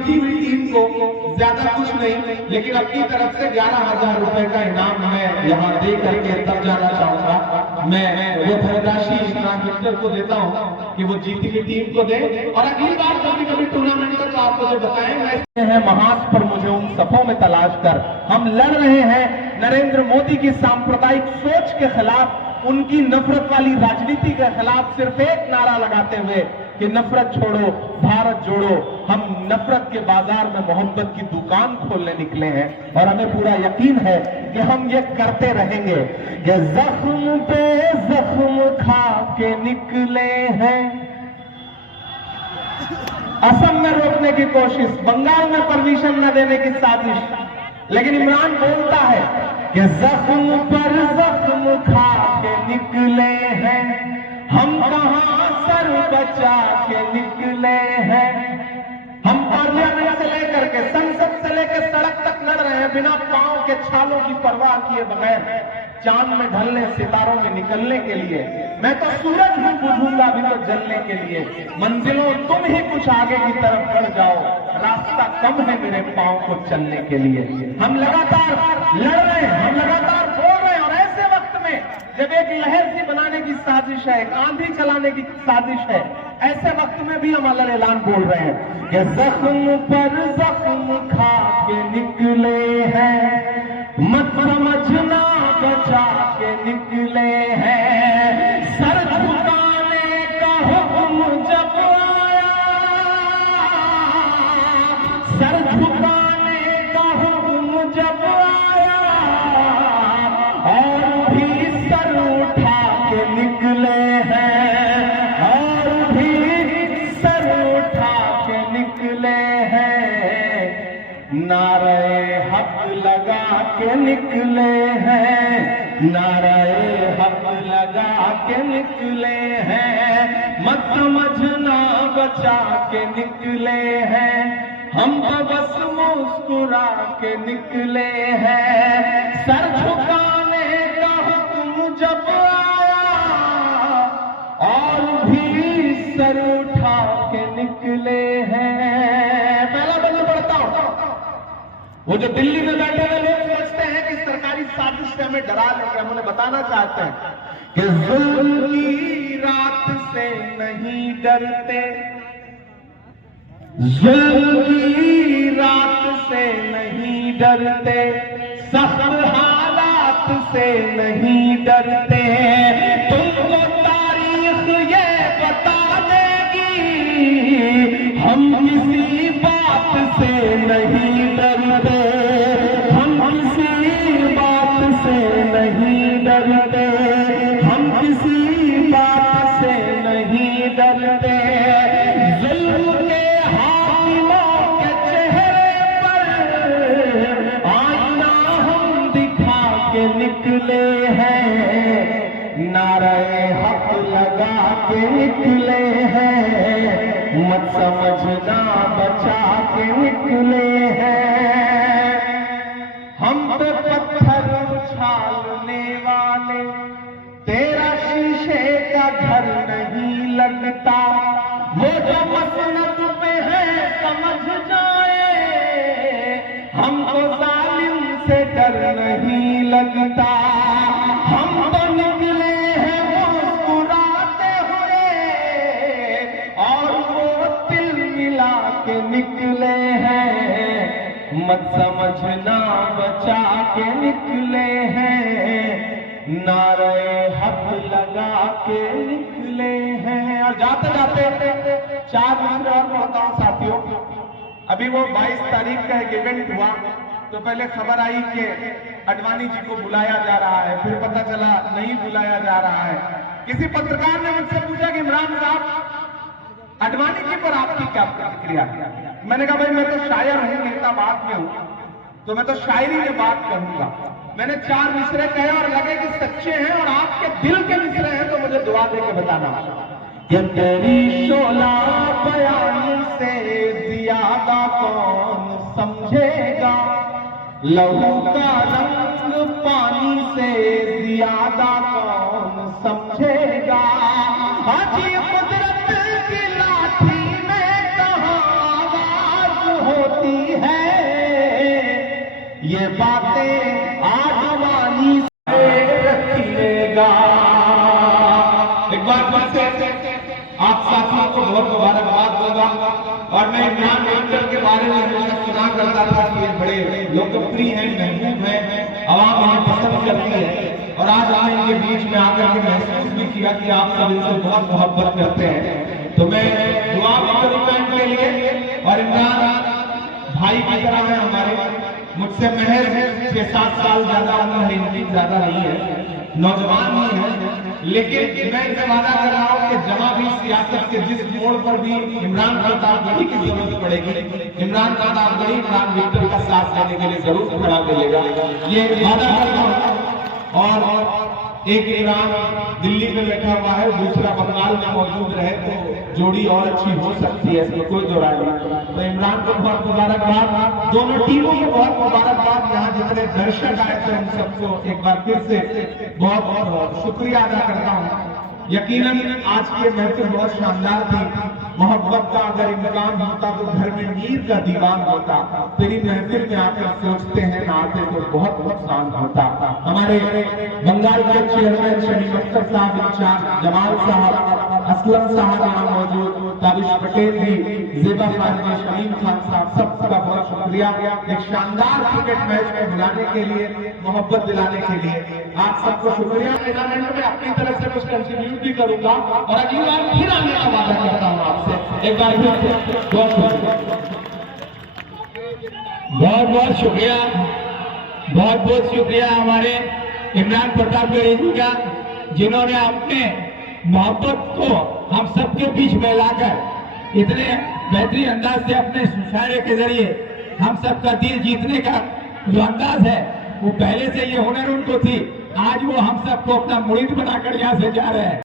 जीती हुई टीम को ज्यादा कुछ नहीं, लेकिन अपनी तरफ से 11,000 रुपए का इनाम मैं यहाँ दे करके तब जाना चाहूंगा। मैं वो धनराशि इमरान मित्तल को देता हूँ कि वो जीती हुई टीम को दे, और अगली बार कभी टूर्नामेंट तक आप मुझे बताएं। मैं महाज पर मुझे उन सफों में तलाश कर, हम लड़ रहे हैं नरेंद्र मोदी की सांप्रदायिक सोच के खिलाफ, उनकी नफरत वाली राजनीति के खिलाफ सिर्फ एक नारा लगाते हुए कि नफरत छोड़ो भारत जोड़ो। हम नफरत के बाजार में मोहब्बत की दुकान खोलने निकले हैं, और हमें पूरा यकीन है कि हम ये करते रहेंगे। कि जख्म पे जख्म खा के निकले हैं, असम में रोकने की कोशिश, बंगाल में परमिशन न देने की साजिश, लेकिन इमरान बोलता है कि जख्म पर जख्म खा के निकले हैं, हम कहां सर बचा के निकले हैं। हम पार्लियामेंट से लेकर के संसद से लेकर सड़क तक लड़ रहे हैं, बिना पांव के छालों की परवाह किए बगैर, चांद में ढलने सितारों में निकलने के लिए। मैं तो सूरज ही बुझूंगा अभी तो जलने के लिए। मंजिलों तुम ही कुछ आगे की तरफ बढ़ जाओ, रास्ता कम है मेरे पांव को चलने के लिए। हम लगातार लड़ रहे हैं, हम लगातार बोल रहे हैं, और ऐसे वक्त में जब एक लहर सी बनाने की साजिश है, एक आंधी चलाने की साजिश है, ऐसे वक्त में भी हम अलग ऐलान बोल रहे हैं कि जख्म पर जख्म खा के निकले हैं, मत समझना बचा के निकले हैं। सर झुकाने का हुक्म जब आया, सर झुकाने का हुक्म जब आया, और भी सर उठा के निकले हैं, और भी सर उठा के निकले हैं। नारे हक लगा के निकले हैं, नारे हक लगा के निकले हैं, मत समझना बचा के निकले हैं। हम तो बस मुस्कुरा के निकले हैं, सर झुकाने का हुक्म जब आया, और भी सर उठा के निकले हैं। पहला बल्ले पढ़ता हूं। वो जो दिल्ली में बैठे हुए लोग सोचते हैं कि सरकारी साजिश से हमें डरा लेंगे, हम उन्हें बताना चाहते हैं कि जुल्म की रात से नहीं डरते, जुल्म की रात से नहीं डरते, सख्त हालात से नहीं डरते। तुमको तारीख ये बता देगी, हम किसी बात से नहीं डरते, हम किसी बात से नहीं डरते, हम किसी बात से नहीं डरते। जुल्म के हाकिमों के चेहरे पर आईना हम दिखा के निकले हैं, नारे हक लगा के निकले हैं, मत समझना बचा के निकले हैं। हम पे पत्थर उछालने वाले, तेरा शीशे का घर नहीं लगता, वो जो मसनद पे है समझ जाए, हमको जालिम से डर नहीं लगता। हम तो निकले हैं मुस्कुराते हुए, और वो तिल मिला के निकले हैं, मत समझना बचा के निकले हैं, नारे हक लगा के निकले हैं। और जाते जाते 4 मिनट और बोलता हूं साथियों। अभी वो 22 तारीख का एक इवेंट हुआ, तो पहले खबर आई कि अडवाणी जी को बुलाया जा रहा है, फिर पता चला नहीं बुलाया जा रहा है। किसी पत्रकार ने मुझसे पूछा कि इमरान साहब अडवाणी जी पर आपकी क्या प्रतिक्रिया? मैंने कहा भाई मैं तो शायर हूं, नेता बात में हूं, तो मैं तो शायरी में बात करूंगा। मैंने 4 मिसरे कहे और लगे कि सच्चे हैं और आपके दिल के मिसरे हैं, तो मुझे दुआ दे के बताना कि तेरी शोला बयान से ज्यादा कौन समझेगा, लहू का रंग पानी से ज्यादा कौन समझेगा। हाजी कुदरत की लाठी में कहां आवाज हो ये बातें आजवानी से रखिएगा। एक बार फिर से आप साथियों को बहुत मुबारकबाद दूंगा। और मैं इमरान विक्टर के बारे में हमेशा सुना करता था कि ये बड़े लोकप्रिय हैं, महबूब हैं, आवाम इन्हें पसंद करती है। और आज हमें इनके बीच में आकर के महसूस भी किया कि आप सब इनसे बहुत मोहब्बत करते हैं। तो मैं दुआ भी करूंगा इनके लिए। और इमरान भाई की तरह है हमारे, मुझसे महज 6-7 साल ज्यादा उम्र है इनकी, ज्यादा नहीं है, नौजवान ही है। लेकिन मैं इनसे वादा कर रहा हूँ कि जहाँ भी सियासत के जिस मोड़ पर भी इमरान प्रतापगढ़ी की जरूरत पड़ेगी, इमरान प्रतापगढ़ी इमरान विक्टर का साथ देने के लिए जरूर खड़ा मिलेगा, ये वादा करता हूँ। और एक इमरान दिल्ली में बैठा हुआ है, दूसरा बंगाल में मौजूद रहे तो जोड़ी और अच्छी हो सकती है, इसमें कोई दो राय नहीं। तो इमरान को बहुत मुबारकबाद, दोनों टीमों को बहुत मुबारकबाद। यहाँ जितने दर्शक आए थे उन सबको एक बार फिर से बहुत बहुत शुक्रिया अदा करता हूँ। यकीनन आज की महफिल बहुत शानदार थी। मोहब्बत का अगर इम्कान होता तो घर में मीर का दीवान होता, तेरी महफिल में आकर सोचते हैं ना आते तो बहुत नुकसान होता। हमारे बंगाल के चेयरमैन शरीफ अख्तर साहब, इंचार्ज जमाल साहब, असलम साहब यहाँ मौजूद, ताबिश पटेल जी, जेबा खान, शमीम खान साहब, सबका बहुत शुक्रिया एक शानदार क्रिकेट मैच में बुलाने के लिए, मोहब्बत दिलाने के लिए। आप सबको शुक्रिया। टूर्नामेंट में अपनी तरफ से कुछ कंट्रीब्यूट भी करूंगा और अगली बार फिर आने का वादा करता हूँ आपसे। एक बार बहुत बहुत शुक्रिया, बहुत बहुत शुक्रिया हमारे इमरान प्रतापगढ़ी जी का, जिन्होंने अपने मोहब्बत को हम सबके बीच में लाकर इतने बेहतरीन अंदाज से अपने मुशायरे के जरिए हम सबका दिल जीतने का जो अंदाज है वो पहले से ये हुनर उनको थी। आज वो हम सबको अपना मुरीद बनाकर यहाँ से जा रहे हैं।